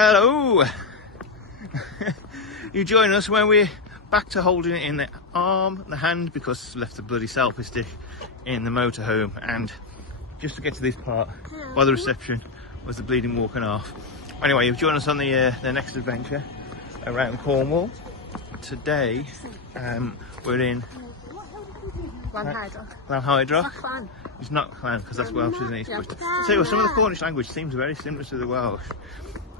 Hello! You join us when we're back to holding it in the arm, the hand, because left the bloody selfie stick in the motorhome, and just to get to this part by the reception was the bleeding walking off. Anyway, you've joined us on the next adventure around Cornwall. Today we're in Lanhydrock. Lanhydrock. It's not Clan because that's Welsh, isn't it? But tell you what, some of the Cornish language seems very similar to the Welsh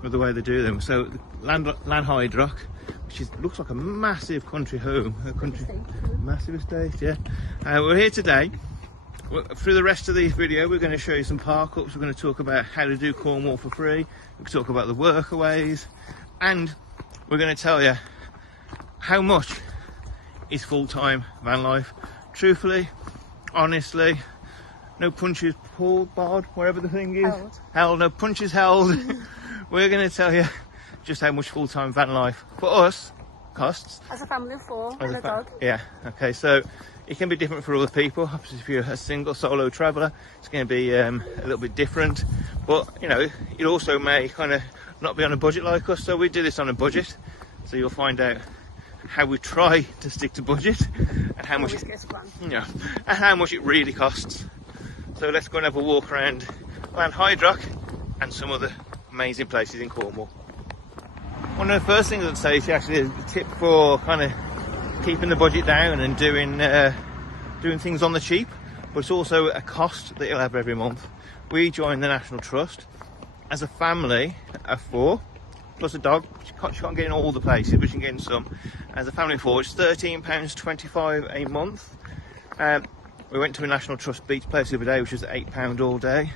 with the way they do them. So Lanhydrock, which looks like a massive country home, massive estate. Yeah, we're here today. Through the rest of the video, we're going to show you some park-ups. We're going to talk about how to do Cornwall for free. We can talk about the workaways, and we're going to tell you how much is full-time van life. Truthfully, honestly, no punches pulled, barred, wherever the thing is. Held, no punches held. We're going to tell you just how much full-time van life for us costs. As a family of four and a dog. Yeah, okay, so it can be different for other people. Obviously, if you're a single solo traveller, it's going to be a little bit different. But, you know, it also may kind of not be on a budget like us. So we do this on a budget. So you'll find out how we try to stick to budget and how much and how much it really costs. So let's go and have a walk around Lanhydrock and some other amazing places in Cornwall. One of the first things I'd say is actually a tip for kind of keeping the budget down and doing things on the cheap, but it's also a cost that you'll have every month. We joined the National Trust as a family of four plus a dog. She can't get in all the places, but she can get in some. As a family of four, it's £13.25 a month. We went to a National Trust beach place the other day, which was £8 all day.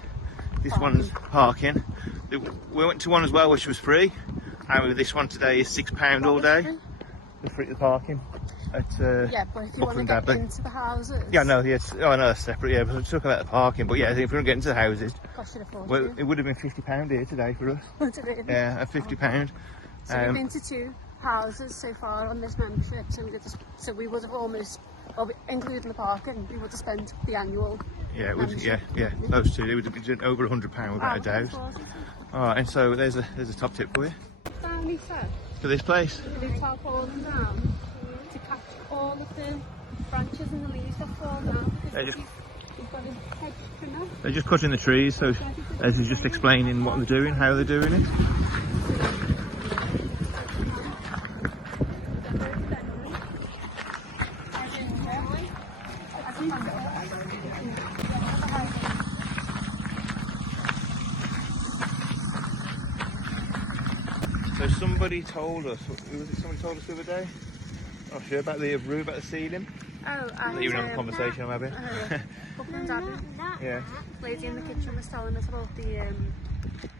This one's parking. We went to one as well, which was free, and this one today is £6 all day. The parking at yeah, but if you want to get into the houses, yes, oh no, that's separate. Yeah, but we're talking about the parking. But yeah, if we want to get into the houses, well, it would have been £50 here today for us. Yeah, at £50. So we've been to two houses so far on this membership, so we would have almost, well, including the parking, we would have spent the annual. Yeah, it would. Yeah, those two. It would have been over £100 without a doubt. All right, and so there's a top tip for you. For this place. They tell falling down to catch all of the branches and the leaves that fall down. They're just cutting the trees, so as he's just explaining what they're doing, how they're doing it. So somebody told us, who was it somebody told us the other day? Not sure, about the roof, about the ceiling. Oh, and you were having a conversation I'm having. Yeah. The lady in the kitchen was telling us about the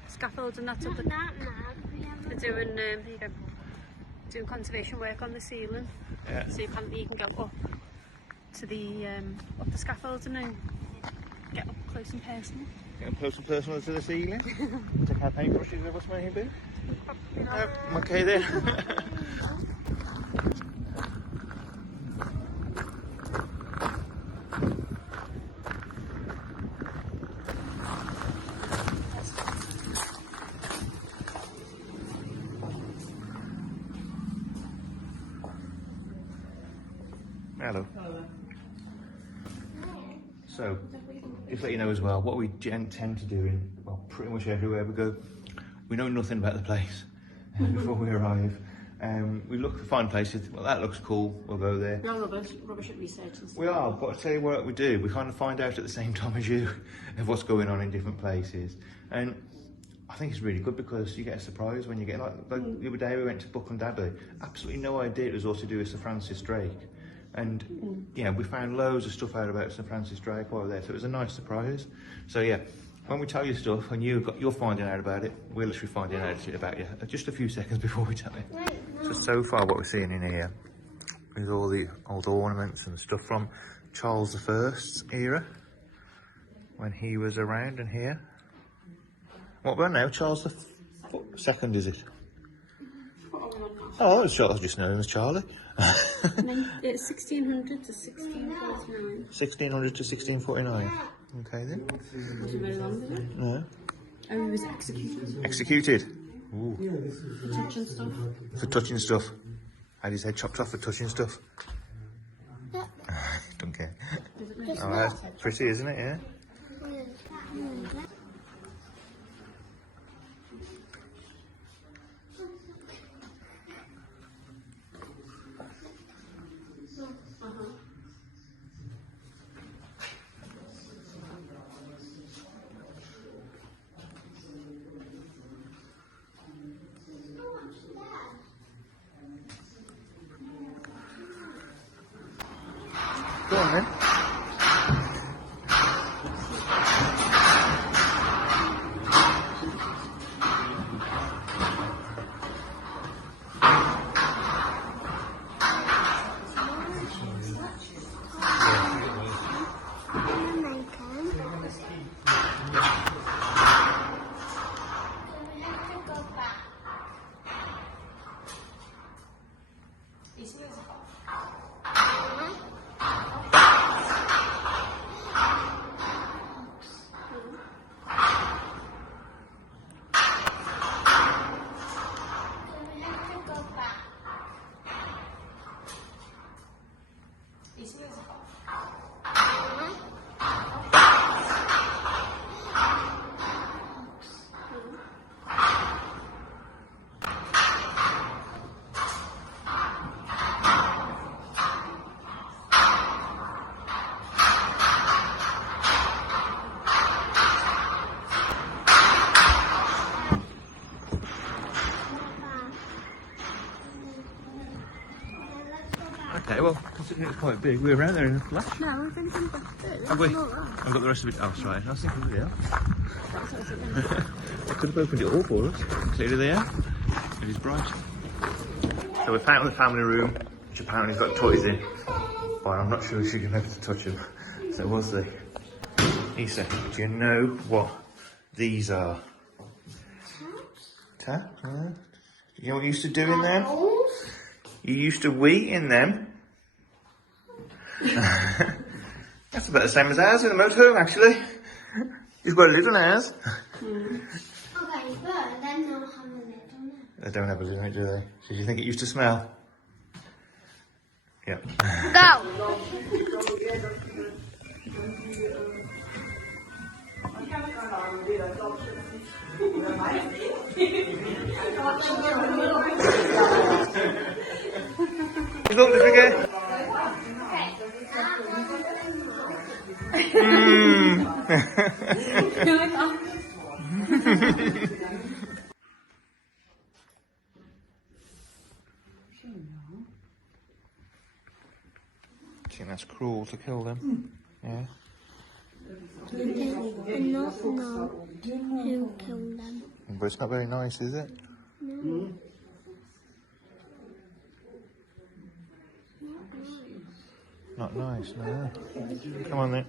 scaffolds and that's up. They're doing conservation work on the ceiling. Yeah. So you can go up to the scaffolds and then get up close and personal. Get up close and personal to the ceiling. Take our paintbrushes with us, maybe. Okay then. Hello. So, just to let you know as well, what we tend to do in, well, pretty much everywhere we go, we know nothing about the place before we arrive. We look to find places, well, that looks cool, we'll go there. We're rubbish at research. We are, but I'll tell you what we do, we kind of find out at the same time as you of what's going on in different places. And I think it's really good because you get a surprise when you get, like the other day we went to Buckland Abbey, absolutely no idea it was all to do with Sir Francis Drake. And yeah, we found loads of stuff out about Sir Francis Drake while we were there, so it was a nice surprise. So yeah, when we tell you stuff and you're finding out about it, we're literally finding out about you just a few seconds before we tell you. So far what we're seeing in here is all the old ornaments and stuff from Charles I's era, when he was around and here. What about now? Charles II, is it? Oh, it's Charles, just known as Charlie. It's 1600 to 1649. 1600 to 1649. Okay then. Wasn't very long, did it? No. And he was executed. Executed? Ooh. For touching stuff. For touching stuff. How do you say chopped off for touching stuff? Yeah. Don't care. Just Oh, that's pretty, isn't it? Yeah. Go on then. Okay, well, considering it's quite big, we're around there in a flash. No, we've only got this. Have we? I've got the rest of it. Oh, that's right. I was thinking, yeah. They could have opened it all for us. Clearly they are. It is bright. So we found the family room, which apparently has got toys in. But I'm not sure if she can be able to touch them. So we'll see. Isa, do you know what these are? Taps? Yeah. You know what you used to do in them? You used to wee in them. That's about the same as ours in the motorhome, actually. You've got a lid on ours. Okay, but then they'll have a lid on it. They don't have a lid on it, do they? So you think it used to smell? Yeah. Go! Look, did we get? I think that's cruel to kill them. Yeah. And not know who killed them. But it's not very nice, is it? No. Not nice, no. Come on then.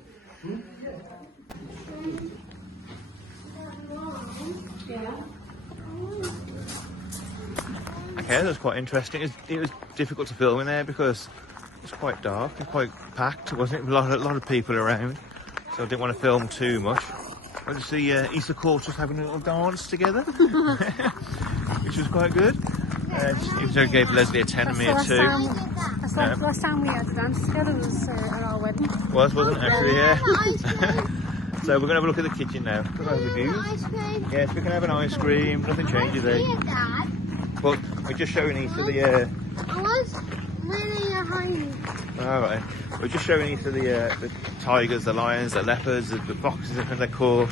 Okay, that was quite interesting. It was difficult to film in there because it was quite dark and quite packed, wasn't it? A lot of people around, so I didn't want to film too much. I just see Easter Court just having a little dance together, which was quite good. Even though I gave Leslie a 10 and me a 2. That's like the last time we had to dance together was at our wedding. Wasn't it, actually, yeah. So we're going to have a look at the kitchen now. Look at the views. Yes, we can have an ice cream. Nothing changes there. Dad. But we're just showing Easter the... I was really behind. Alright. We're just showing Easter the tigers, the lions, the leopards, the foxes in their court.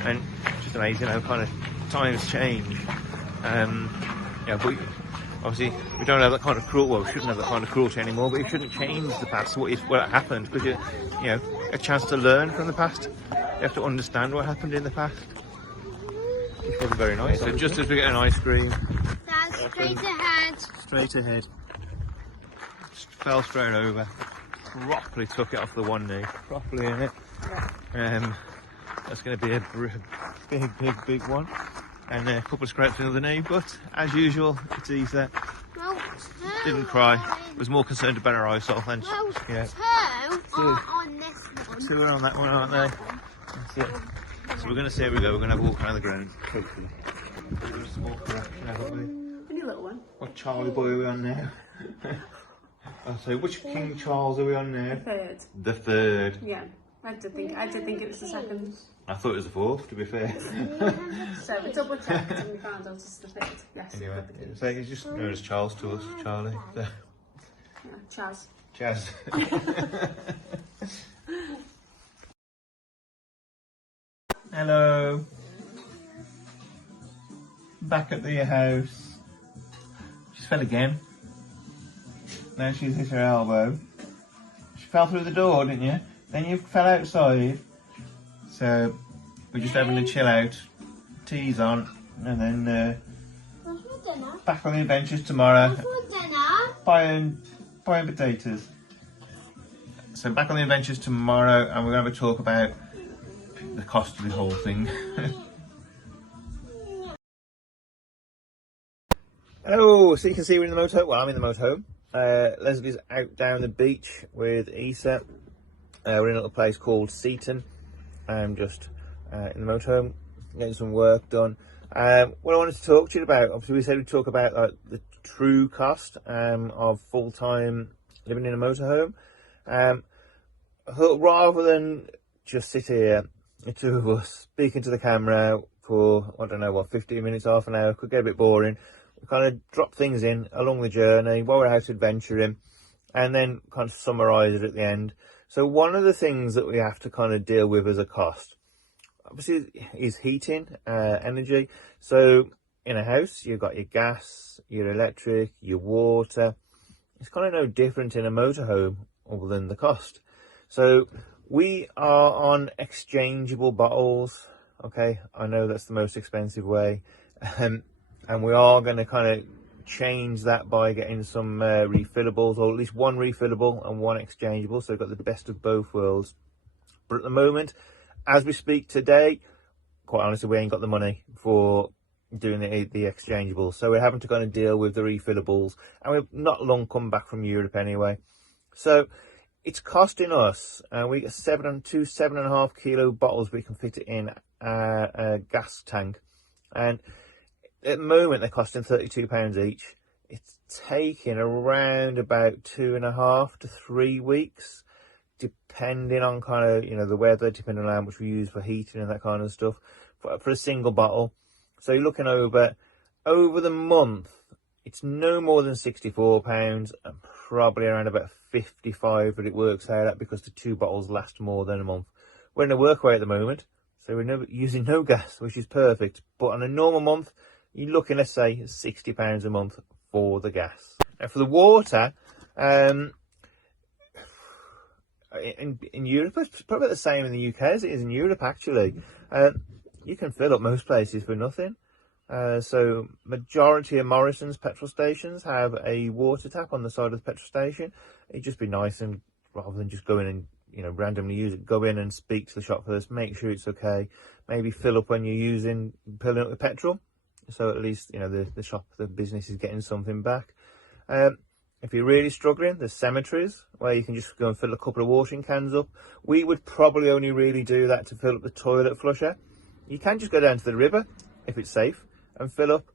And it's just amazing how kind of times change. Yeah, but obviously we don't have that kind of cruelty. Well, we shouldn't have that kind of cruelty anymore. But it shouldn't change the past. What happened? Because you know, a chance to learn from the past. You have to understand what happened in the past. Which wasn't very nice. So just as we get an ice cream, Dad, straight ahead. straight ahead, fell straight over. Properly took it off the one knee. Properly in it. That's going to be a big one. And a couple of scrapes on the knee, but as usual, it's Easter. Well, Didn't cry. Was more concerned about her eyesight than yeah. Two are on this one. 2 are on that one, aren't they? That's it. So we're going to see how we go. We're going to have a walk around the grounds, hopefully. all for action, haven't we? Any little one. What Charlie boy are we on now? Oh, so which King Charles are we on now? The third. The third. Yeah. I did think it was the second. I thought it was the fourth, to be fair. So we double checked and we found out it's the third. Yes. Anyway, so he's just known as Charles to us, Charlie. So. Yeah, Chaz. Chaz. Hello. Back at the house. She fell again. Now she's hit her elbow. She fell through the door, didn't you? Then you fell outside. So we're just having a chill out, teas on, and then What's for dinner? back on the adventures tomorrow. What's for dinner? Buying potatoes. So back on the adventures tomorrow, and we're going to have a talk about the cost of the whole thing. Hello, so you can see we're in the motorhome. Well, I'm in the motorhome. Leslie's out down the beach with Isa. We're in a little place called Seaton. I'm just in the motorhome getting some work done. What I wanted to talk to you about, obviously we said we'd talk about the true cost of full-time living in a motorhome. I thought rather than just sit here, the two of us speaking to the camera for, I don't know, what, 15 minutes, half an hour, could get a bit boring. We kind of drop things in along the journey while we're out adventuring, and then kind of summarise it at the end. So one of the things that we have to kind of deal with as a cost, obviously, is heating, energy. So in a house, you've got your gas, your electric, your water. It's kind of no different in a motorhome other than the cost. So we are on exchangeable bottles. Okay, I know that's the most expensive way. And we are going to kind of change that by getting some refillables, or at least one refillable and one exchangeable, so we've got the best of both worlds. But at the moment, as we speak today, quite honestly, we ain't got the money for doing the exchangeable, so we're having to kind of deal with the refillables, and we've not long come back from Europe anyway. So it's costing us, we get 7.5 kilo bottles. We can fit it in a gas tank, and at the moment they're costing £32 each. It's taking around about 2.5 to 3 weeks, depending on kind of, you know, the weather, depending on how much we use for heating and that kind of stuff, for a single bottle. So you're looking over the month, it's no more than £64, and probably around about 55 that it works out at, because the 2 bottles last more than a month. We're in a workaway at the moment, so we're using no gas, which is perfect. But on a normal month, you're looking, let's say, £60 a month for the gas. Now for the water, in Europe, it's probably the same in the UK as it is in Europe, actually. You can fill up most places for nothing. So majority of Morrison's petrol stations have a water tap on the side of the petrol station. It'd just be nice, and rather than just go in and, you know, randomly use it, go in and speak to the shop first, make sure it's okay, maybe fill up when you're filling up the petrol. So at least, you know, the shop, the business is getting something back. If you're really struggling, there's cemeteries where you can just go and fill a couple of watering cans up. We would probably only really do that to fill up the toilet flusher. You can just go down to the river, if it's safe, and fill up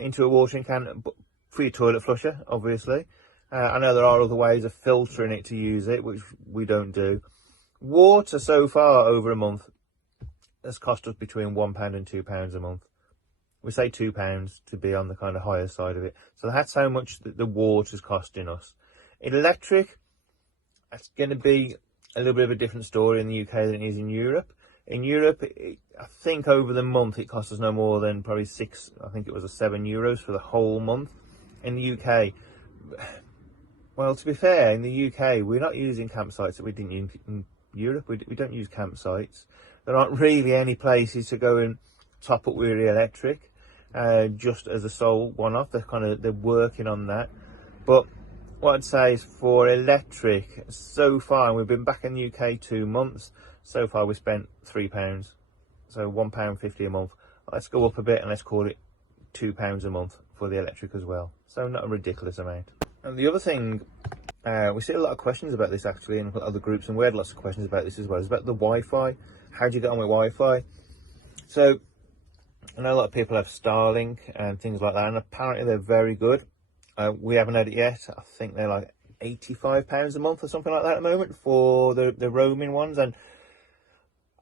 into a watering can for your toilet flusher, obviously. I know there are other ways of filtering it to use it, which we don't do. Water so far over a month has cost us between £1 and £2 a month. We say £2 to be on the kind of higher side of it. So that's how much the water's costing us. Electric, it's going to be a little bit of a different story in the UK than it is in Europe. In Europe, I think over the month it costs us no more than probably €7 for the whole month. In the UK, well, to be fair, in the UK, we're not using campsites that we didn't use in Europe. We don't use campsites. There aren't really any places to go and top up with the electric. Just as a sole one-off, they're working on that. But what I'd say is for electric, so far, and we've been back in the UK 2 months, so far we spent £3, so £1.50 a month. Let's go up a bit and let's call it £2 a month for the electric as well. So not a ridiculous amount. And the other thing, we see a lot of questions about this actually in other groups, and we had lots of questions about this as well, is about the Wi-Fi. How do you get on with Wi-Fi? So I know a lot of people have Starlink and things like that, and apparently they're very good. We haven't had it yet. I think they're like £85 a month or something like that at the moment for the roaming ones, and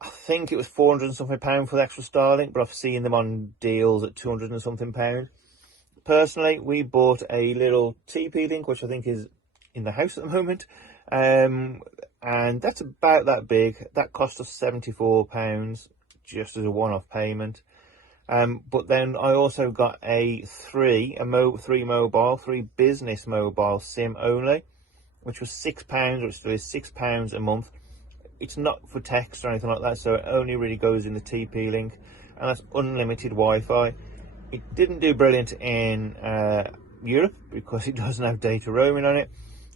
I think it was 400 and something pound for the extra Starlink, but I've seen them on deals at 200 and something pound. Personally, we bought a little TP-Link, which I think is in the house at the moment, and that's about that big. That cost us £74 just as a one-off payment. But then I also got a three business mobile SIM only, which was £6, which is £6 a month. It's not for text or anything like that, so it only really goes in the TP-Link, and that's unlimited Wi-Fi. It didn't do brilliant in Europe because it doesn't have data roaming on it,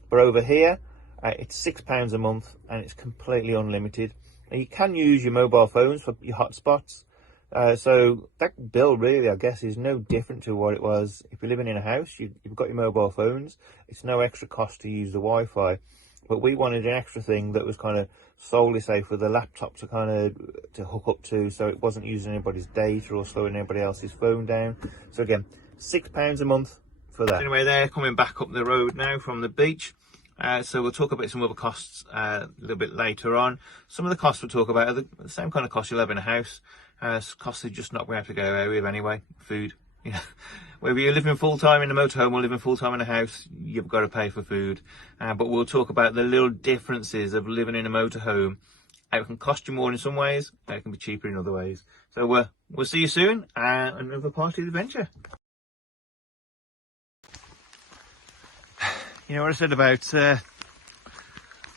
but over here it's £6 a month and it's completely unlimited. And you can use your mobile phones for your hotspots. So that bill really, I guess, is no different to what it was if you're living in a house. You've got your mobile phones. It's no extra cost to use the Wi-Fi, but we wanted an extra thing that was kind of solely, say, for the laptop to to hook up to, so it wasn't using anybody's data or slowing anybody else's phone down. So again, £6 a month for that. Anyway, they're coming back up the road now from the beach. So we'll talk about some other costs a little bit later on. Some of the costs we'll talk about are the same kind of costs you'll have in a house. Costs are just not going to have to go away with anyway. Food, you know, whether you're living full time in a motorhome or living full time in a house, you've got to pay for food. But we'll talk about the little differences of living in a motorhome. How it can cost you more in some ways, how it can be cheaper in other ways. So we'll see you soon, and another part of the adventure. You know what I said about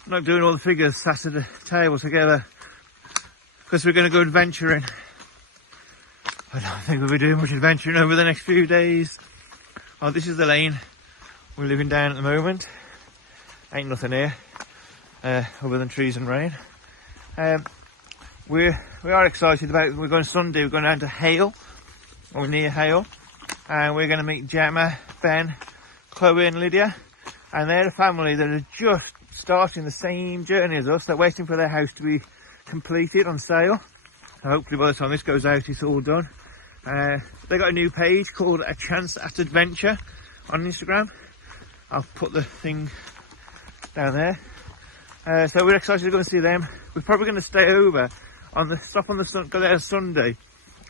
not doing all the figures sat at the table together because we're going to go adventuring. I don't think we'll be doing much adventuring over the next few days. Oh, this is the lane we're living down at the moment. Ain't nothing here other than trees and rain. We are excited about it. We're going Sunday, we're going down to Hale, or near Hale, and we're going to meet Gemma, Ben, Chloe and Lydia, and they're a family that are just starting the same journey as us. They're waiting for their house to be completed on sale. So hopefully by the time this goes out it's all done. They got a new page called A Chance at Adventure on Instagram. I'll put the thing down there. So we're excited to go and see them. We're probably going to stay over on the stop on the go there Sunday.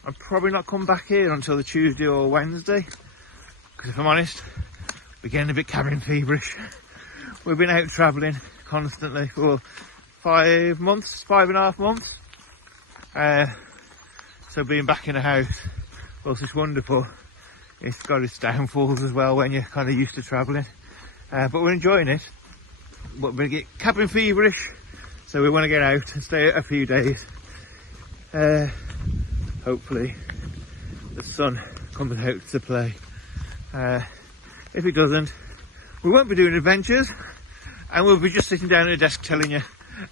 I'll probably not come back here until the Tuesday or Wednesday, because if I'm honest, we're getting a bit cabin feverish. We've been out travelling constantly for 5.5 months. So being back in a house, whilst it's wonderful, it's got its downfalls as well when you're kind of used to travelling. But we're enjoying it. But we're going to get cabin feverish, so we want to get out and stay a few days. Hopefully the sun comes out to play. If it doesn't, we won't be doing adventures, and we'll be just sitting down at a desk telling you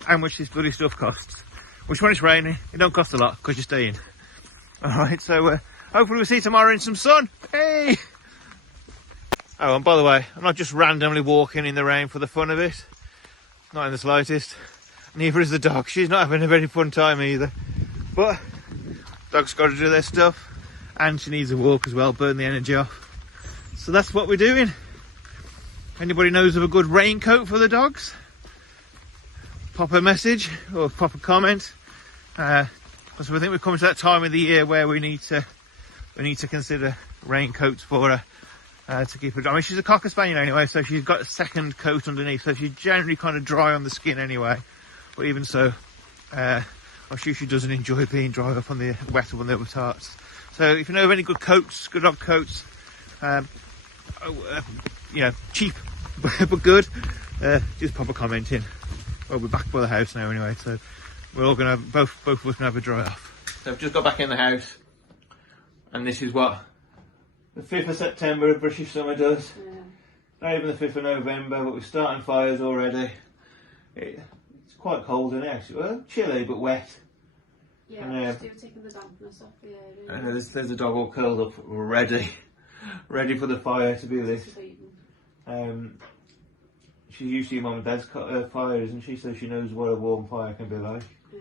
how much this bloody stuff costs. Which, when it's raining, it don't cost a lot because you're staying. Alright, so hopefully we'll see you tomorrow in some sun. Hey! Oh, and by the way, I'm not just randomly walking in the rain for the fun of it. Not in the slightest. Neither is the dog. She's not having a very fun time either. But dog's got to do their stuff, and she needs a walk as well, burn the energy off. So that's what we're doing. Anybody knows of a good raincoat for the dogs? Pop a message or pop a comment. Because I think we're coming to that time of the year where we need to consider raincoats for her to keep her. I mean, she's a Cocker Spaniel anyway, so she's got a second coat underneath, so she's generally kind of dry on the skin anyway. But even so, I'm sure she doesn't enjoy being dry up on the wet up on the other parts. So if you know of any good coats, good dog coats, you know, cheap but good, just pop a comment in. Well, we're back by the house now anyway, so we're all gonna have both of us gonna have a dry off. So I've just got back in the house, and this is what the 5th of September of British summer does. Yeah. Not even the 5th of November, but we're starting fires already. It's quite cold in here actually. Well, chilly but wet. Yeah, and, just taking the dampness off the air. And there's a dog all curled up, ready for the fire to be lit. She's used to your mum and dad's fire, isn't she? So she knows what a warm fire can be like. Yeah.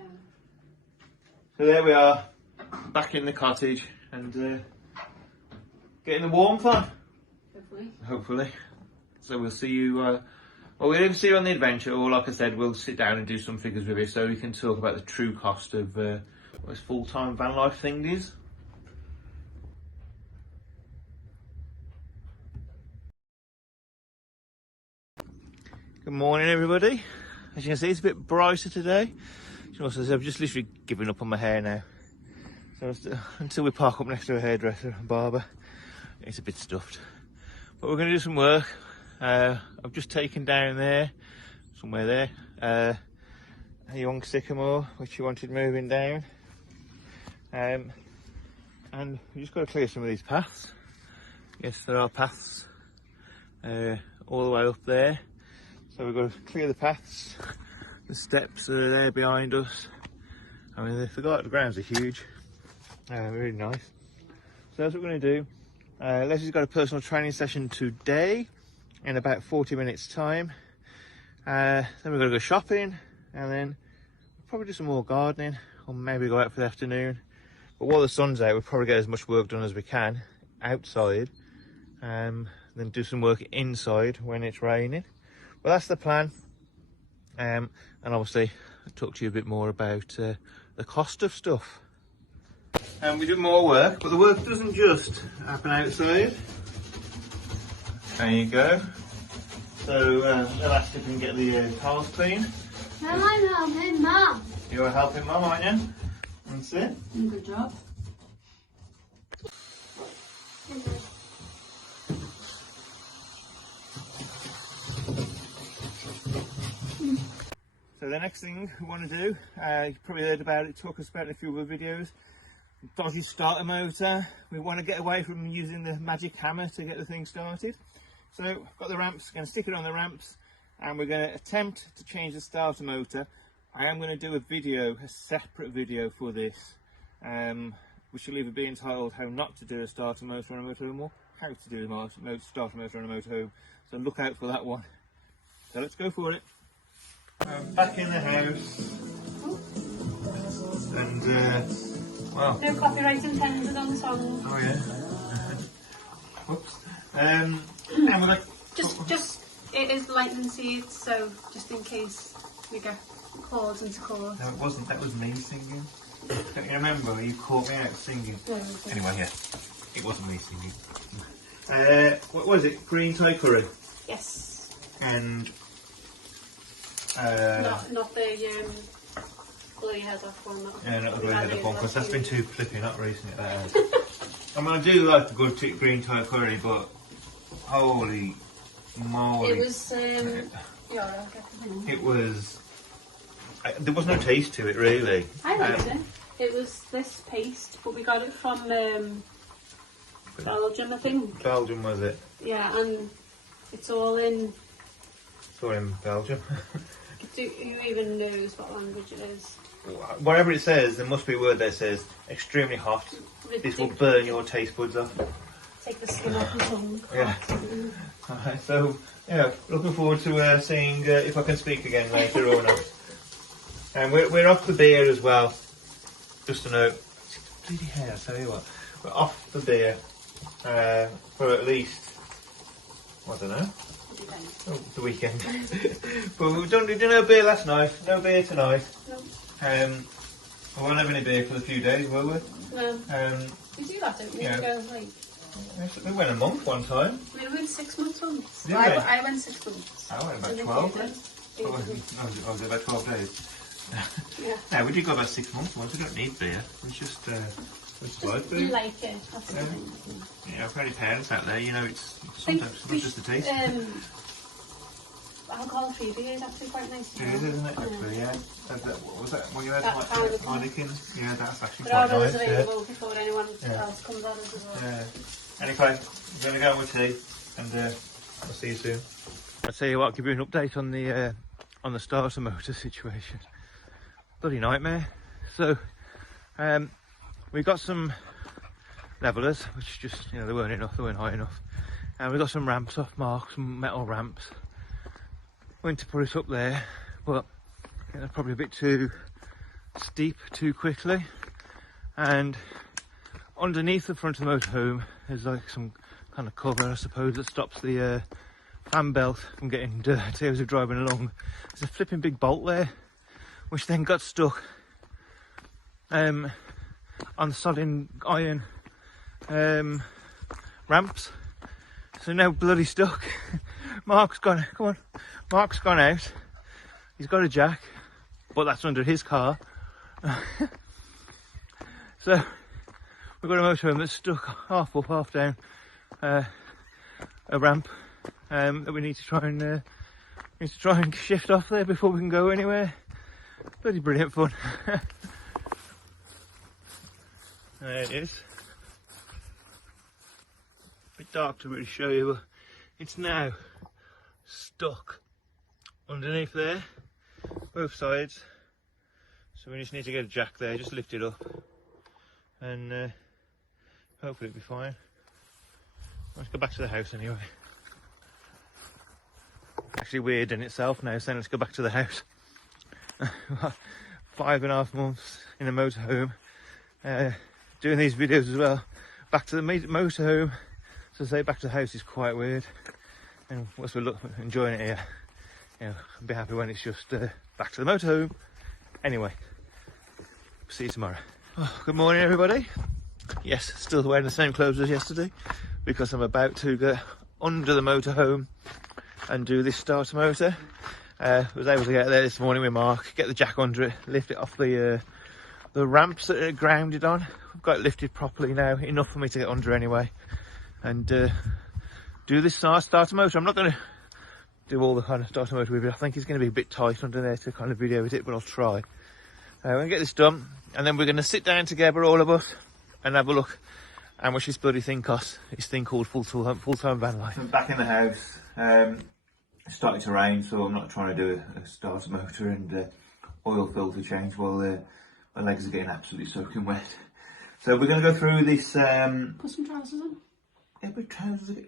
So there we are, back in the cottage. and getting the warmth on. Hopefully. So we'll see you, well, we'll either see you on the adventure, or like I said, we'll sit down and do some figures with you so we can talk about the true cost of what this full-time van life thing is. Good morning, everybody. As you can see, it's a bit brighter today. I've just literally given up on my hair now. So until we park up next to a hairdresser and barber, it's a bit stuffed. But we're going to do some work. I've just taken down there, somewhere there, a young sycamore which he wanted moving down. And we just got to clear some of these paths. Yes, there are paths all the way up there. So we've got to clear the paths, the steps that are there behind us. I mean, the grounds are huge, really nice. So that's what we're going to do. Leslie's got a personal training session today in about 40 minutes time. Then we're going to go shopping, and then probably do some more gardening, or maybe go out for the afternoon. But while the sun's out, we'll probably get as much work done as we can outside, then do some work inside when it's raining. Well, that's the plan, and obviously I'll talk to you a bit more about the cost of stuff. And we do more work, but the work doesn't just happen outside. There you go. So Elastic can get the tiles clean. Mum, I'm helping Mum. You're helping Mum, aren't you? That's it. Good job. So the next thing we want to do, you've probably heard about it, talk us about in a few other videos, dodgy starter motor. We want to get away from using the magic hammer to get the thing started. So I've got the ramps, going to stick it on the ramps, and we're going to attempt to change the starter motor. I am going to do a video, a separate video for this, which will either be entitled How Not to Do a Starter Motor on a Motorhome, or How to Do a Starter Motor on a Motorhome. So look out for that one. So let's go for it. Back in the house, and well, No copyright intended on the song. oh yeah. Whoops. And we're like, Just it is lightning seeds, so just in case we get chords into chords. no, it wasn't. That was me singing. Don't you remember? You caught me out singing. No, Anyway, yeah, it wasn't me singing. What was it? Green Thai curry yes. and. Not the bloody head off one. Yeah, not the blue head up one, because that's been too flipping up recently. That has. I mean, I do like a good green Thai curry, but holy moly! It was yeah, I'll get the name. It was. There was no taste to it, really. I liked it. It was this paste, but we got it from Belgium, I think. Belgium, was it? Yeah, and it's all in. It's all in Belgium. Who even knows what language it is? Whatever it says, there must be a word that says extremely hot. This will burn your taste buds off. Take the skin off your tongue. Yeah. Alright, so yeah, looking forward to seeing if I can speak again later or not. And we're off the beer as well. Just to note, bloody hair, I tell you what. We're off the beer for at least, I don't know. The weekend. But we did no beer last night, no beer tonight. No. We won't have any beer for a few days, will we? No. You do that, don't you? Yeah. You go like. We went a month one time. We went 6 months once. Did I went 6 months. I went about And then 12. you did. I was about 12 days. Yeah. No, we did go about 6 months once. We don't need beer. It's just like You beer. like it. That's the thing. Yeah, for any parents out there, you know, it's sometimes not just the taste. Alcohol-free beer is actually quite nice. It is, isn't it? Actually, yeah. What was that? What you had? That kind of Heineken? Yeah, that's actually There are quite others nice. available before anyone Yeah. else comes on us as well. Yeah. Anyway, we're going to go with tea, and I'll see you soon. I'll tell you what, I'll give you an update on the starter motor situation. Bloody nightmare. So, we got some levelers, which just, you know, they weren't enough, they weren't high enough. And we got some ramps off Mark, some metal ramps. Went to put it up there, but they're probably a bit too steep too quickly. And underneath the front of the motorhome there's like some kind of cover, I suppose, that stops the fan belt from getting dirty as we're driving along. There's a flipping big bolt there, which then got stuck on the solid iron ramps. So now bloody stuck. Mark's gone out. He's got a jack, but that's under his car. So we've got a motorhome that's stuck half up, half down a ramp that we need to try and shift off there before we can go anywhere. Bloody brilliant fun. There it is. A bit dark to really show you, but it's now stuck underneath there, both sides. So we just need to get a jack there, just lift it up, and hopefully it'll be fine. Let's go back to the house anyway. Actually weird in itself now, saying let's go back to the house. 5.5 months in a motorhome, doing these videos as well. Back to the motorhome, so to say back to the house is quite weird. And once we're enjoying it here, you know, I'll be happy when it's just back to the motorhome. Anyway, see you tomorrow. Oh, good morning everybody. Yes, still wearing the same clothes as yesterday because I'm about to go under the motorhome and do this starter motor. Was able to get there this morning with Mark, get the jack under it, lift it off the ramps that it grounded on. I've got it lifted properly now, enough for me to get under anyway, and do this starter motor. I'm not going to do all the kind of starter motor with it. I think it's going to be a bit tight under there to kind of video with it, but I'll try. We're going to get this done, and then we're going to sit down together, all of us, and have a look how much this bloody thing costs. This thing called full-time van life. I'm back in the house. It's starting to rain, so I'm not trying to do a starter motor and oil filter change while my legs are getting absolutely soaking wet. So we're going to go through this. Put some trousers on. Yeah, but trousers.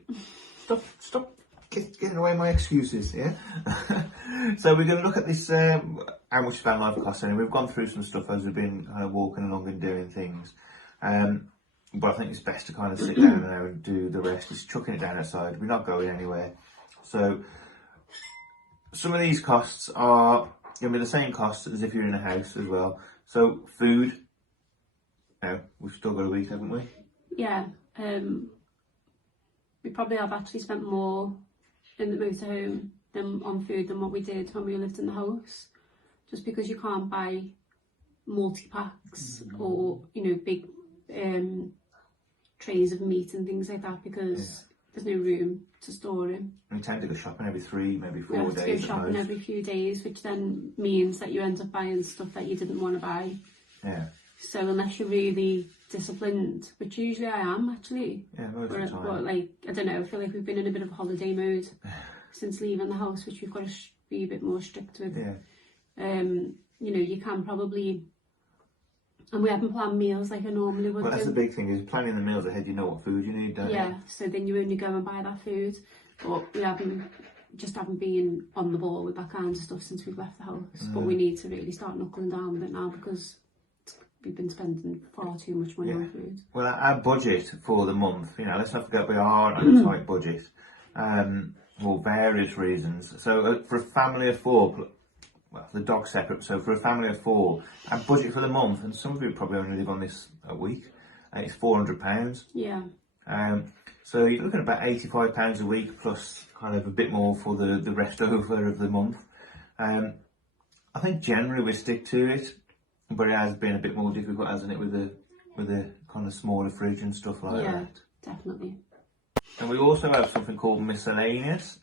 Stop getting away my excuses. Yeah. So we're going to look at this. How much van life costs, and we've gone through some stuff as we've been kind of walking along and doing things. But I think it's best to kind of sit down now and do the rest. Just chucking it down outside. We're not going anywhere. So some of these costs are going to be the same costs as if you're in a house as well. So food, we've still got a week, haven't we? Yeah, we probably have actually spent more in the motorhome on food than what we did when we lived in the house, just because you can't buy multi-packs or, you know, big trays of meat and things like that, because there's no room to store it. We tend to go shopping every 3, maybe 4 days. We have to go shopping every few days, which then means that you end up buying stuff that you didn't want to buy. Yeah. So unless you're really disciplined, which usually I am actually. Yeah, most of the time. But like, I don't know, I feel like we've been in a bit of holiday mode since leaving the house, which we've got to be a bit more strict with. Yeah. You know, you can probably, and we haven't planned meals like I normally would. Well, that's the big thing, is planning the meals ahead. You know what food you need, don't you? Yeah, so then you only go and buy that food. But we haven't been on the ball with that kind of stuff since we've left the house. But we need to really start knuckling down with it now, because we've been spending far too much money on food. Well, our budget for the month, you know, let's not forget we are on a tight budget, for various reasons. So for a family of 4, well, the dog's separate, so for a family of 4, our budget for the month, and some of you probably only live on this a week, it's £400. Yeah. So you're looking at about £85 a week, plus kind of a bit more for the rest over of the month. I think generally we stick to it, but it has been a bit more difficult, hasn't it, with the kind of smaller fridge and stuff like that. Yeah, definitely. And we also have something called miscellaneous,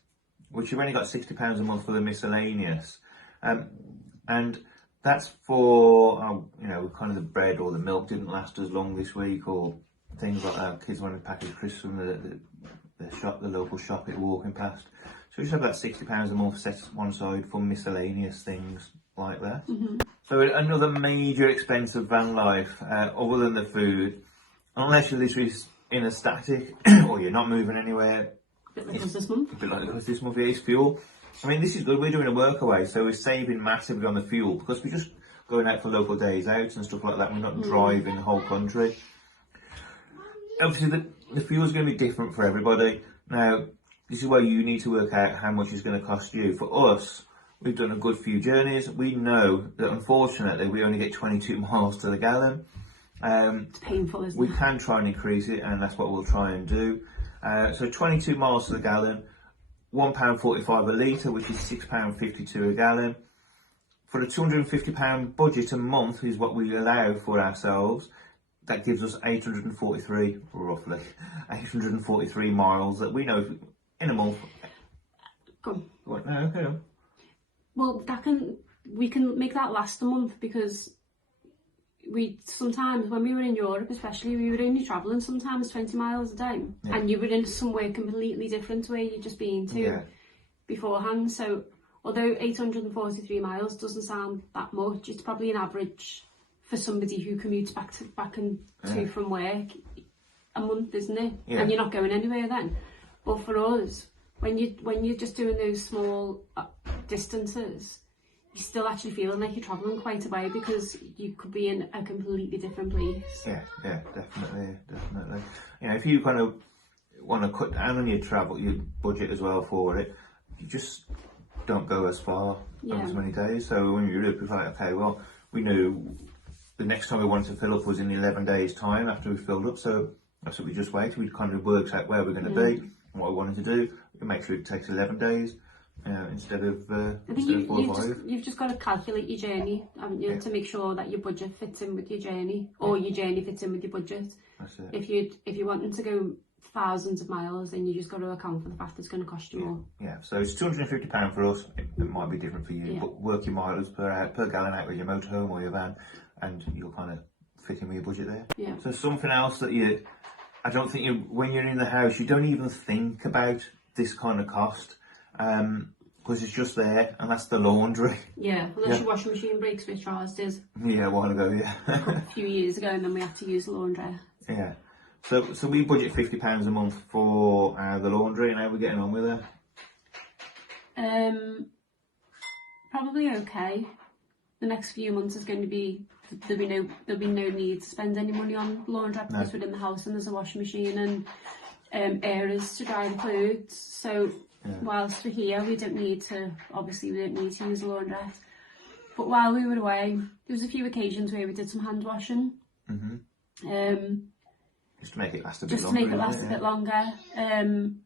which you've only got £60 a month for the miscellaneous. And that's for, you know, kind of the bread or the milk didn't last as long this week, or things like that. Kids wanted a package of crisps from the shop, the local shop you're walking past. So we just have about £60 a month set one side for miscellaneous things like that. So another major expense of van life, other than the food, unless you're literally in a static or you're not moving anywhere. A bit like us this month. A bit like us this month, yeah, it's fuel. I mean, this is good. We're doing a work away, so we're saving massively on the fuel, because we're just going out for local days out and stuff like that. We're not driving the whole country. obviously the fuel's going to be different for everybody. Now, this is where you need to work out how much it's going to cost you. For us, we've done a good few journeys. We know that unfortunately we only get 22 miles to the gallon. It's painful, isn't we it? can try and increase it, and that's what we'll try and do. So 22 miles to the gallon, £1.45 a litre, which is £6.52 a gallon. For a £250 budget a month is what we allow for ourselves. That gives us 843, roughly, 843 miles that we know in a month. Go on. What? No, okay. Well, we can make that last a month, because we sometimes, when we were in Europe especially, we were only travelling sometimes 20 miles a day, and you were in somewhere completely different to where you'd just been to beforehand. So although 843 miles doesn't sound that much, it's probably an average for somebody who commutes back and to from work a month, isn't it? And you're not going anywhere then. But for us, when you're just doing those small distances, you're still actually feeling like you're travelling quite a way, because you could be in a completely different place. Yeah, definitely. You know, if you kind of want to cut down on your travel, your budget as well for it, you just don't go as far as many days. So when you're Europe, it's like, okay, well, we knew the next time we wanted to fill up was in 11 days' time after we filled up, so that's what we just waited. We kind of worked out where we're going to be and what we wanted to do. We make sure it takes 11 days instead of 4 or 5. You've just got to calculate your journey, haven't you, to make sure that your budget fits in with your journey, or your journey fits in with your budget. That's it. If you're wanting to go thousands of miles, then you just got to account for the fact it's going to cost you more. Yeah, so it's £250 for us. It might be different for you, but work your mileage per gallon out with your motorhome or your van, and you'll kind of fit in with your budget there. Yeah. So something else that I don't think when you're in the house, you don't even think about this kind of cost, because it's just there, and that's the laundry. Yeah, unless your washing machine breaks, which ours did. Yeah, a while ago, A few years ago, and then we had to use the laundry. Yeah. So we budget £50 a month for the laundry, and how we're getting on with it? Probably okay. The next few months is going to be, there'll be no need to spend any money on laundry, because we're in the house and there's a washing machine and areas to dry the clothes. So whilst we're here, we don't need to use a laundrette. But while we were away, there was a few occasions where we did some hand washing. Just to make it last a bit longer. And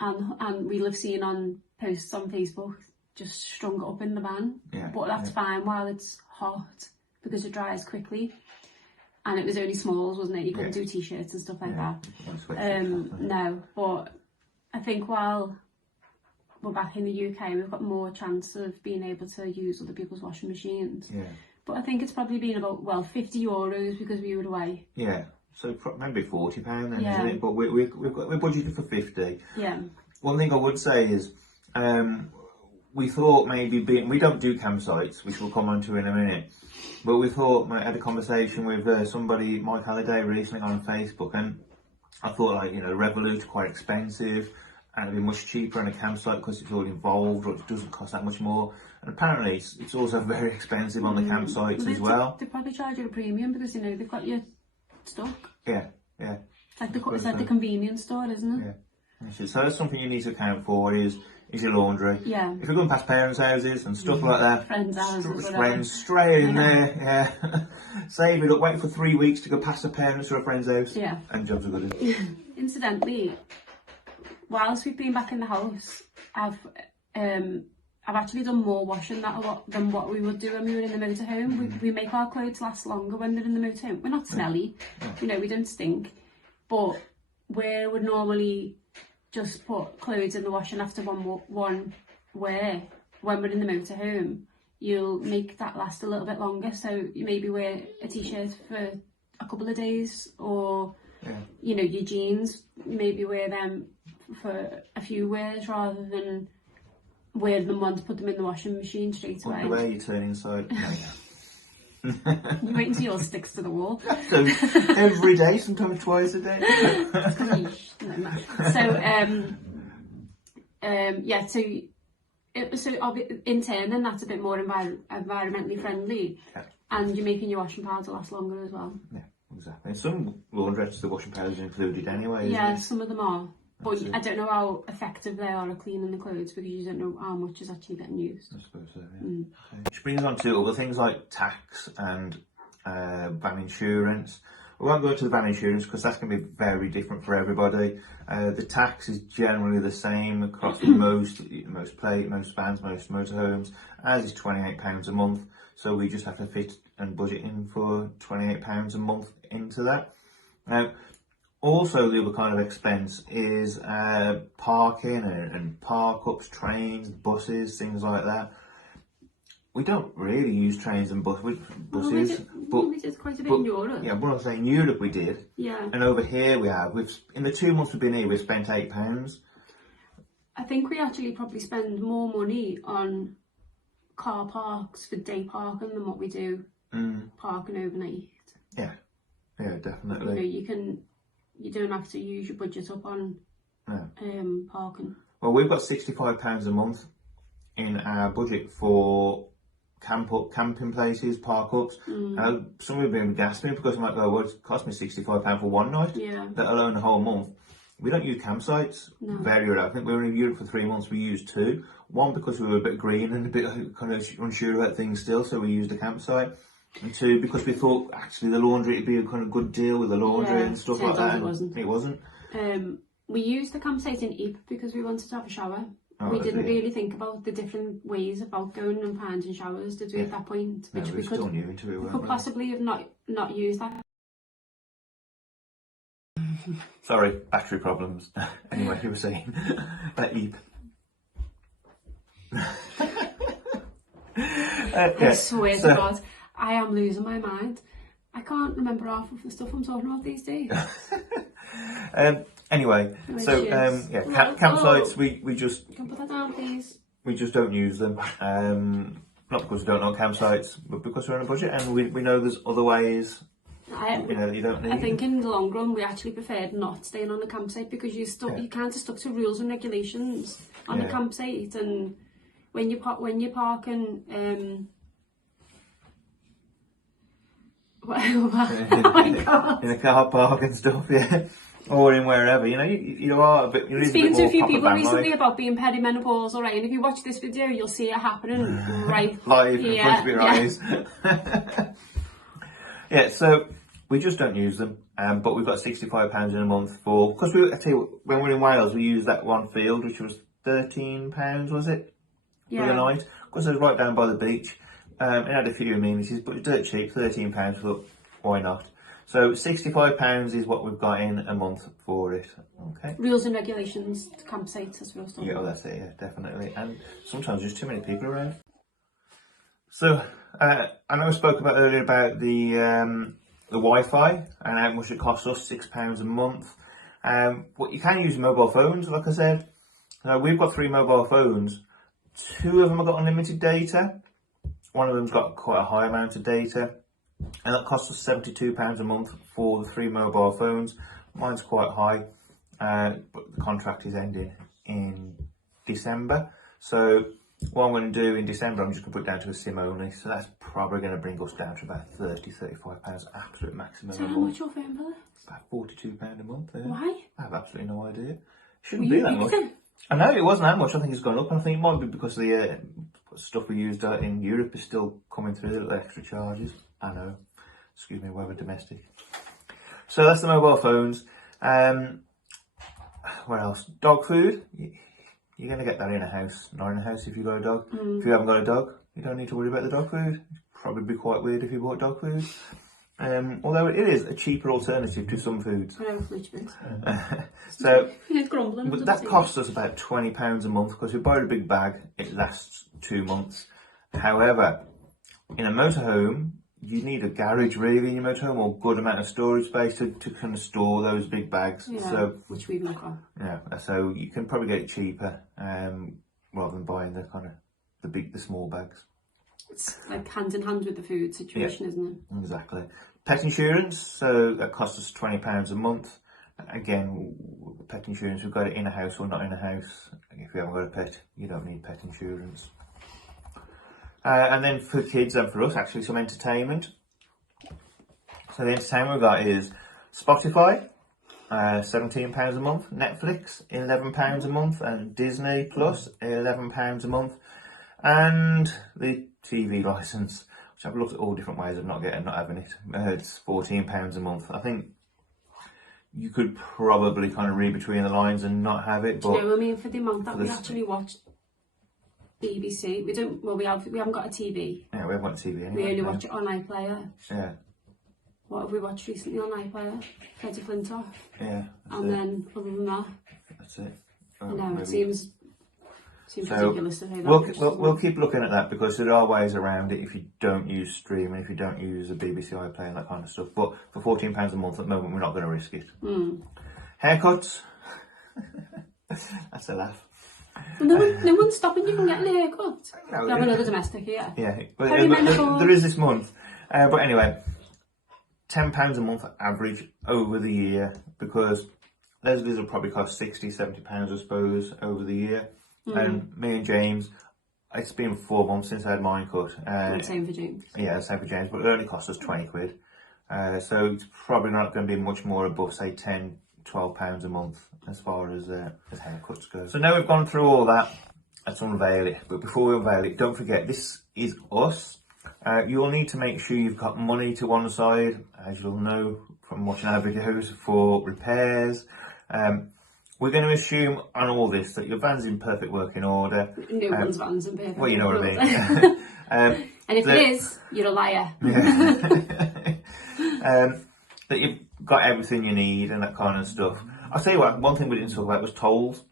we'll have seen on posts on Facebook, just strung it up in the van. But that's fine while it's hot, because it dries quickly. And it was only smalls, wasn't it? You couldn't do t-shirts and stuff like that. No, but I think while we're back in the UK, we've got more chance of being able to use other people's washing machines. But I think it's probably been about, €50 because we were away. So maybe £40 then, isn't it? But we're budgeted for 50. One thing I would say is, we thought maybe we don't do campsites, which we'll come on to in a minute. But we thought, I had a conversation with somebody, Mike Halliday, recently on Facebook, and I thought, like, Revolut's quite expensive, and it'd be much cheaper on a campsite because it's all involved, or it doesn't cost that much more. And apparently, it's also very expensive on the campsites as well. They probably charge you a premium because they've got you stuck. Yeah. It's like the convenience store, isn't it? So that's something you need to account for is your laundry. If you're going past parents' houses and stuff like that, friends' houses, friends, straight in there. Save it up, wait for 3 weeks to go past a parent's or a friend's house, and jobs are good. Incidentally, whilst we've been back in the house, I've actually done more washing than what we would do when we were in the motorhome. We make our clothes last longer when they're in the motorhome. We're not smelly, we don't stink, but we would normally just put clothes in the washing after one wear. When we're in the motorhome, you'll make that last a little bit longer. So you maybe wear a t-shirt for a couple of days, or your jeans, maybe wear them for a few wears rather than wear them once, put them in the washing machine straight away. The way you turn inside. You wait until yours sticks to the wall. So every day, sometimes twice a day. So in turn, then that's a bit more environmentally friendly, and you're making your washing powder last longer as well. Exactly. And some laundrettes, the washing powder is included anyway, isn't Yeah, it? some of them are. But That's it. I don't know how effective they are at cleaning the clothes because you don't know how much is actually getting used. I suppose so, yeah. Okay. Which brings on to other things like tax and van insurance. We won't go into the van insurance because that's going to be very different for everybody. The tax is generally the same across most vans, most motorhomes, as is £28 a month. So we just have to fit and budget in for £28 a month into that. Now, also, the other kind of expense is parking and park-ups, trains, buses, things like that. We don't really use trains and buses, We did quite a bit in Europe. Yeah, but I'm saying in Europe we did, Yeah. and over here we have. In the 2 months we've been here, we've spent £8. I think we actually probably spend more money on car parks for day parking than what we do parking overnight. Yeah, definitely. You don't have to use your budget up on parking. Well, we've got £65 a month in our budget for camping places, park-ups. Some of them gasped me because I might go, well, it cost me £65 for one night, let alone the whole month. We don't use campsites very rare. I think we were in Europe for 3 months, we used 2. One, because we were a bit green and a bit kind of unsure about things still, so we used a campsite. And 2, because we thought actually the laundry would be a kind of good deal with the laundry and stuff like that. It wasn't. We used the campsite in Ep because we wanted to have a shower. We didn't really think about the different ways about going and finding showers, did we, at that point? Which we could, still new into it, we could possibly have not used that. Sorry, battery problems. Anyway, you were saying that Ep. I swear to God, I am losing my mind. I can't remember half of the stuff I'm talking about these days. Anyway, so campsites, we just... You can put that down, please. We just don't use them. Not because we don't know campsites, but because we're on a budget and we know there's other ways. You don't need. I think in the long run, we actually preferred not staying on the campsite because you kind of stuck to rules and regulations on the campsite, and when you're parking, oh my God. In a car park and stuff, or in wherever, you are a bit. Speaking to a few people recently about being perimenopausal, right? And if you watch this video, you'll see it happening right live in front of your eyes. So we just don't use them, but we've got £65 in a month for, because I tell you, when we were in Wales, we used that one field, which was £13, was it? For the night, because it was right down by the beach. It had a few amenities, but it's dirt cheap, £13, thought, why not? So £65 is what we've got in a month for it. Okay. Rules and regulations, campsites, as we're still. Yeah, that's it. Yeah, definitely. And sometimes there's too many people around. So I know I spoke about earlier about the Wi-Fi and how much it costs us, £6 a month. But you can use mobile phones, like I said. We've got 3 mobile phones. 2 of them have got unlimited data. One of them's got quite a high amount of data. And that costs us £72 a month for the 3 mobile phones. Mine's quite high, but the contract is ending in December. So what I'm going to do in December, I'm just going to put it down to a SIM only. So that's probably going to bring us down to about £30–35 absolute maximum. So how much you're paying for this? About £42 a month. Why? I have absolutely no idea. It shouldn't be that much. I know it wasn't that much. I think it's gone up. I think it might be because the stuff we used in Europe is still coming through, the extra charges. I know. Excuse me, whether domestic. So that's the mobile phones. Where else? Dog food. You're going to get that in a house, not in a house if you've got a dog. If you haven't got a dog, you don't need to worry about the dog food. It'd probably be quite weird if you bought dog food. Although it is a cheaper alternative to some foods. I know, which bit. So, grumbling. but that costs us about £20 a month because we bought a big bag. It lasts 2 months. However, in a motorhome, you need a garage really in your motorhome, or good amount of storage space to kind of store those big bags. So, which we've not got. Yeah, so you can probably get it cheaper rather than buying the kind of the small bags. It's like hand in hand with the food situation, isn't it? Exactly. Pet insurance, so that costs us £20 a month. Again, pet insurance, we've got it in a house or not in a house. If you haven't got a pet, you don't need pet insurance. And then for kids and for us, actually, some entertainment. So the entertainment we've got is Spotify, £17 a month, Netflix, £11 a month, and Disney Plus, £11 a month, and the TV licence, which I've looked at all different ways of not having it. It's £14 a month. I think you could probably kind of read between the lines and not have it. But Do you know, I mean, for the amount that we actually watch BBC, we don't. Well, we haven't got a TV. Yeah, we haven't got a TV anyway. We only watch it on iPlayer. Yeah. What have we watched recently on iPlayer? Fred Flintoff. Yeah. And then, other than that, that's it. no, it seems so ridiculous to say that. we'll keep looking at that, because there are ways around it if you don't use streaming, if you don't use a BBC iPlayer and that kind of stuff. But for £14 a month at the moment, we're not going to risk it. Haircuts. That's a laugh. Well, no one's stopping you from getting a haircut. No, We have another domestic here. Yeah, but Perimenopause. there is this month. But anyway, £10 a month average over the year, because Leslie's will probably cost £60-70, I suppose, over the year. And me and James, it's been 4 months since I had mine cut. Same for James. Yeah, same for James, but it only cost us 20 quid. So it's probably not going to be much more above, say, £10-12 a month as far as haircuts go. So now we've gone through all that, let's unveil it. But before we unveil it, don't forget, this is us. You'll need to make sure you've got money to one side, as you'll know from watching our videos, for repairs. We're going to assume on all this that your van's in perfect working order. No one's van's in perfect. Well, you know what I mean. And if it is, you're a liar. That you've got everything you need and that kind of stuff. I'll tell you what, one thing we didn't talk about was tolls.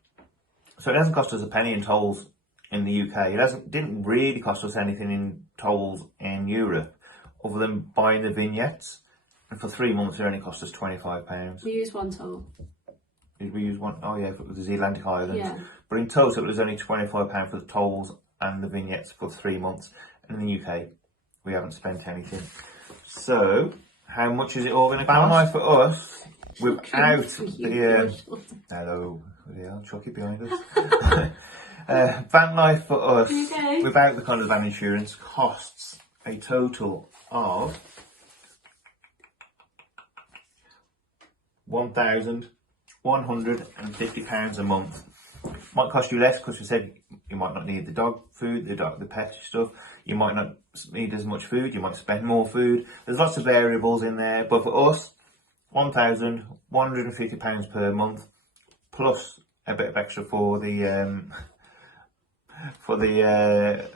So it hasn't cost us a penny in tolls in the UK. It didn't really cost us anything in tolls in Europe, other than buying the vignettes. And for 3 months, it only cost us £25. We use one toll. Did we use one? Oh yeah, for the Atlantic Islands. Yeah. But in total, it was only £25 for the tolls and the vignettes for 3 months. And in the UK, we haven't spent anything. So, how much is it all going to cost? Van life for us, without the... hello, yeah, Chucky behind us. Van life for us, without the kind of van insurance, costs a total of £1,150 a month. Might cost you less because we said you might not need the dog food, the pet stuff. You might not need as much food. You might spend more food. There's lots of variables in there. But for us, £1,150 per month, plus a bit of extra for the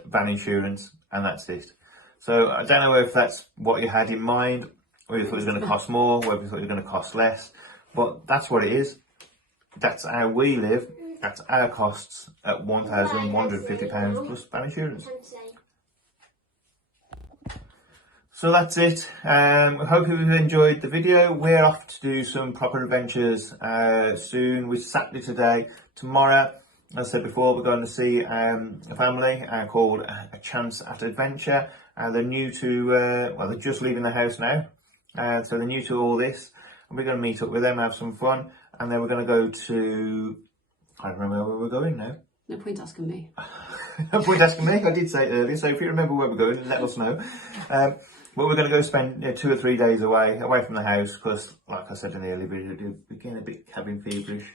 van insurance, and that's it. So I don't know if that's what you had in mind, or if it was going to cost more, or if you thought it was going to cost less. But that's what it is. That's how we live. That's our costs at £1,150 plus van insurance. So that's it. I hope you've enjoyed the video. We're off to do some proper adventures soon. We're Saturday today. Tomorrow, as I said before, we're going to see a family called A Chance at Adventure. They're new to, well, they're just leaving the house now. So they're new to all this. And we're going to meet up with them, have some fun. And then we're going to go to... I don't remember where we're going now. No point asking me. No point asking me. I did say it earlier, so if you remember where we're going, let us know. But we're going to go spend 2 or 3 days away from the house, because, like I said in the earlier video, we're getting a bit cabin feverish.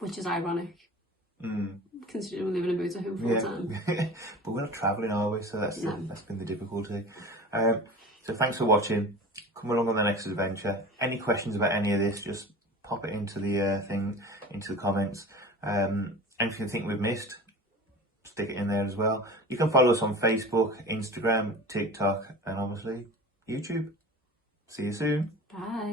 Which is ironic, considering we live in a motorhome full time. But we're not travelling, are we? So that's been the difficulty. So thanks for watching. Come along on the next adventure. Any questions about any of this, just pop it into the into the comments. Anything you think we've missed, stick it in there as well. You can follow us on Facebook, Instagram, TikTok, and obviously YouTube. See you soon. Bye.